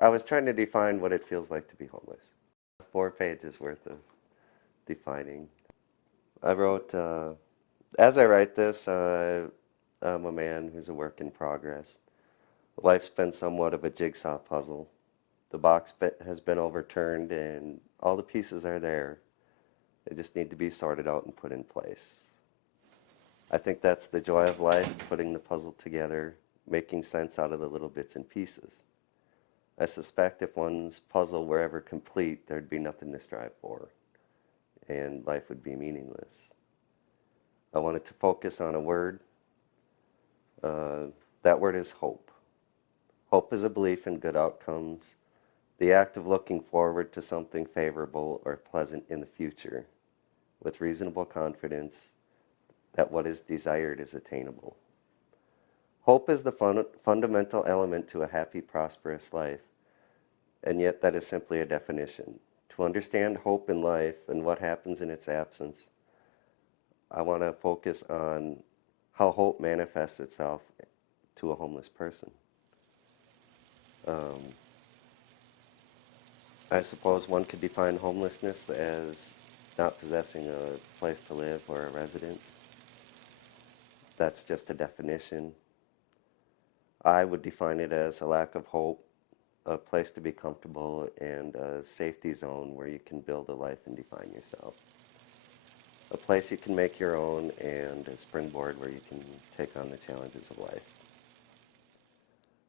I was trying to define what it feels like to be homeless. 4 pages worth of defining. I wrote, as I write this, I'm a man who's a work in progress. Life's been somewhat of a jigsaw puzzle. The has been overturned and all the pieces are there. They just need to be sorted out and put in place. I think that's the joy of life, putting the puzzle together, making sense out of the little bits and pieces. I suspect if one's puzzle were ever complete, there'd be nothing to strive for, and life would be meaningless. I wanted to focus on a word. That word is hope. Hope is a belief in good outcomes, the act of looking forward to something favorable or pleasant in the future, with reasonable confidence that what is desired is attainable. Hope is the fundamental element to a happy, prosperous life, and yet that is simply a definition. To understand hope in life and what happens in its absence, I want to focus on how hope manifests itself to a homeless person. I suppose one could define homelessness as not possessing a place to live or a residence. That's just a definition. I would define it as a lack of hope, a place to be comfortable, and a safety zone where you can build a life and define yourself. A place you can make your own, and a springboard where you can take on the challenges of life.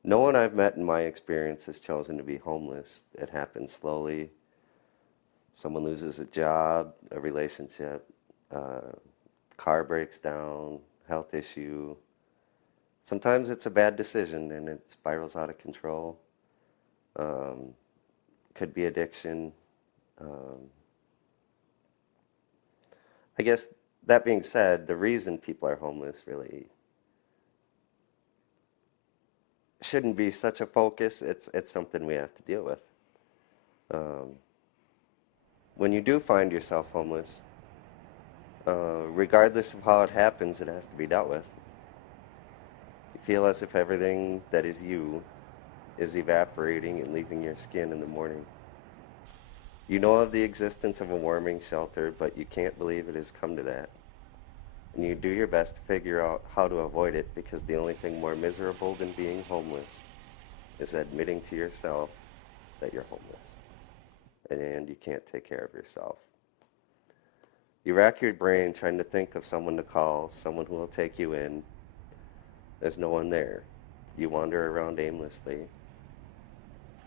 No one I've met in my experience has chosen to be homeless. It happens slowly. Someone loses a job, a relationship, car breaks down, health issue. Sometimes it's a bad decision and it spirals out of control. Could be addiction. I guess that being said, the reason people are homeless really shouldn't be such a focus. It's something we have to deal with. When you do find yourself homeless, regardless of how it happens, it has to be dealt with. You feel as if everything that is you is evaporating and leaving your skin in the morning. You know of the existence of a warming shelter, but you can't believe it has come to that. And you do your best to figure out how to avoid it, because the only thing more miserable than being homeless is admitting to yourself that you're homeless and you can't take care of yourself. You rack your brain trying to think of someone to call, someone who will take you in. There's no one there. You wander around aimlessly.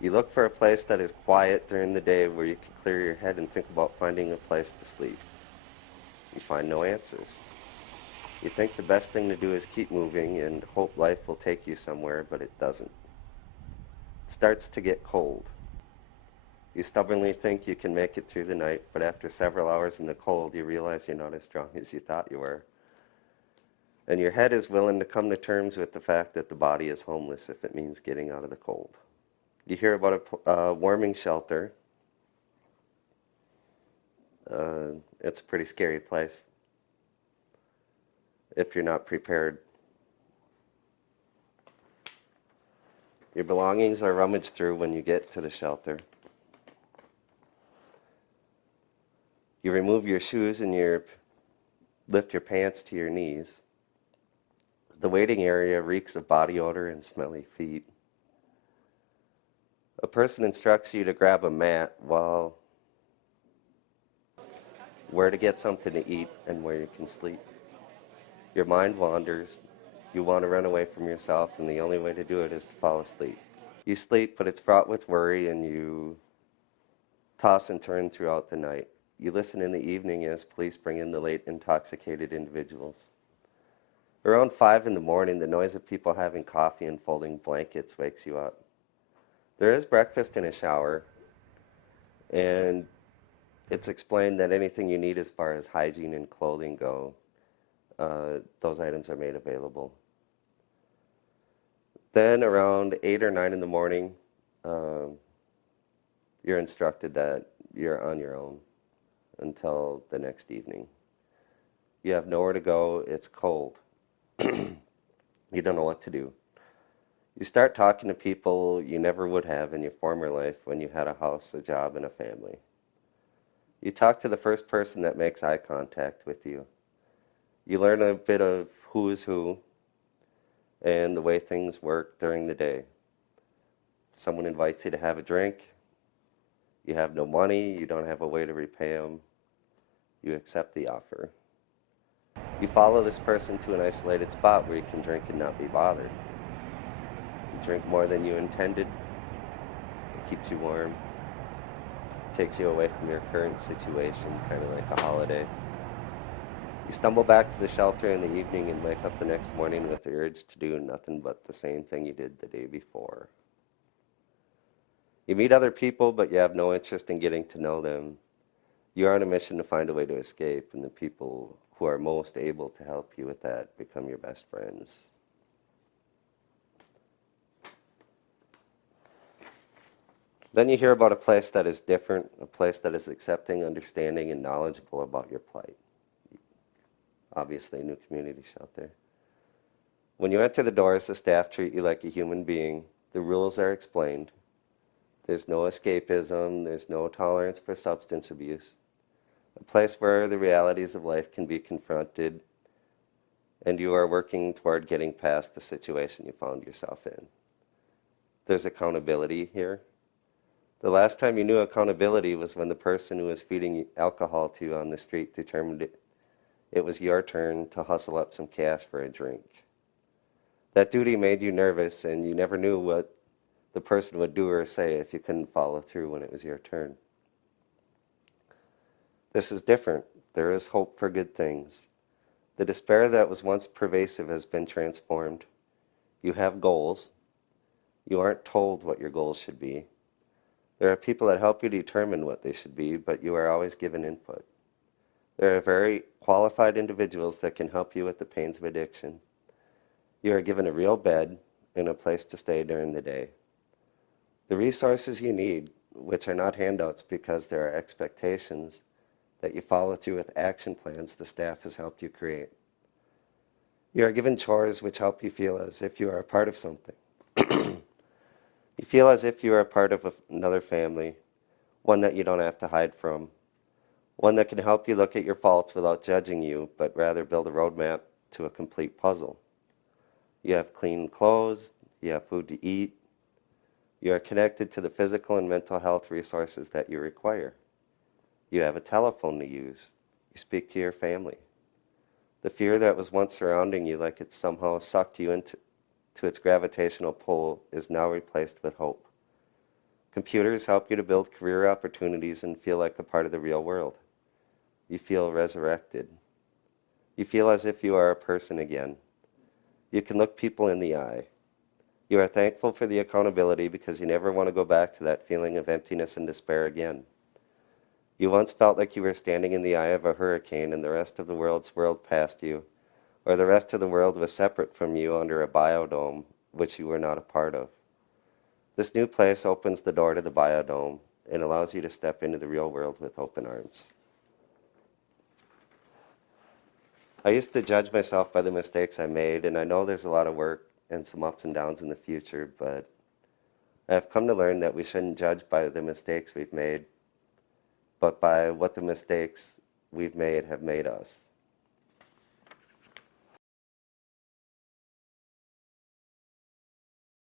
You look for a place that is quiet during the day where you can clear your head and think about finding a place to sleep. You find no answers. You think the best thing to do is keep moving and hope life will take you somewhere, but it doesn't. It starts to get cold. You stubbornly think you can make it through the night, but after several hours in the cold, you realize you're not as strong as you thought you were. And your head is willing to come to terms with the fact that the body is homeless if it means getting out of the cold. You hear about a warming shelter. It's a pretty scary place if you're not prepared. Your belongings are rummaged through when you get to the shelter. You remove your shoes and lift your pants to your knees. The waiting area reeks of body odor and smelly feet. A person instructs you to grab a mat while where to get something to eat and where you can sleep. Your mind wanders. You want to run away from yourself, and the only way to do it is to fall asleep. You sleep, but it's fraught with worry, and you toss and turn throughout the night. You listen in the evening as police bring in the late intoxicated individuals. Around 5 in the morning, the noise of people having coffee and folding blankets wakes you up. There is breakfast and a shower, and it's explained that anything you need as far as hygiene and clothing go, those items are made available. Then around 8 or 9 in the morning, you're instructed that you're on your own until the next evening. You have nowhere to go. It's cold. You don't know what to do. You start talking to people you never would have in your former life when you had a house, a job, and a family. You talk to the first person that makes eye contact with you. You learn a bit of who is who and the way things work during the day. Someone invites you to have a drink. You have no money. You don't have a way to repay them. You accept the offer. You follow this person to an isolated spot where you can drink and not be bothered. You drink more than you intended. It keeps you warm. Takes you away from your current situation, kind of like a holiday. You stumble back to the shelter in the evening and wake up the next morning with the urge to do nothing but the same thing you did the day before. You meet other people, but you have no interest in getting to know them. You are on a mission to find a way to escape, and the people who are most able to help you with that become your best friends. Then you hear about a place that is different, a place that is accepting, understanding, and knowledgeable about your plight. Obviously, a new community shelter. When you enter the doors, the staff treat you like a human being. The rules are explained. There's no escapism. There's no tolerance for substance abuse. A place where the realities of life can be confronted, and you are working toward getting past the situation you found yourself in. There's accountability here. The last time you knew accountability was when the person who was feeding alcohol to you on the street determined it was your turn to hustle up some cash for a drink. That duty made you nervous, and you never knew what the person would do or say if you couldn't follow through when it was your turn. This is different. There is hope for good things. The despair that was once pervasive has been transformed. You have goals. You aren't told what your goals should be. There are people that help you determine what they should be, but you are always given input. There are very qualified individuals that can help you with the pains of addiction. You are given a real bed and a place to stay during the day. The resources you need, which are not handouts because there are expectations that you follow through with action plans the staff has helped you create. You are given chores which help you feel as if you are a part of something. You feel as if you are a part of another family, one that you don't have to hide from, one that can help you look at your faults without judging you, but rather build a roadmap to a complete puzzle. You have clean clothes, you have food to eat, you are connected to the physical and mental health resources that you require. You have a telephone to use, you speak to your family. The fear that was once surrounding you like it somehow sucked you into its gravitational pull is now replaced with hope. Computers help you to build career opportunities and feel like a part of the real world. You feel resurrected. You feel as if you are a person again. You can look people in the eye. You are thankful for the accountability because you never want to go back to that feeling of emptiness and despair again. You once felt like you were standing in the eye of a hurricane and the rest of the world swirled past you, or the rest of the world was separate from you under a biodome which you were not a part of. This new place opens the door to the biodome and allows you to step into the real world with open arms. I used to judge myself by the mistakes I made, and I know there's a lot of work and some ups and downs in the future, but I have come to learn that we shouldn't judge by the mistakes we've made, but by what the mistakes we've made have made us.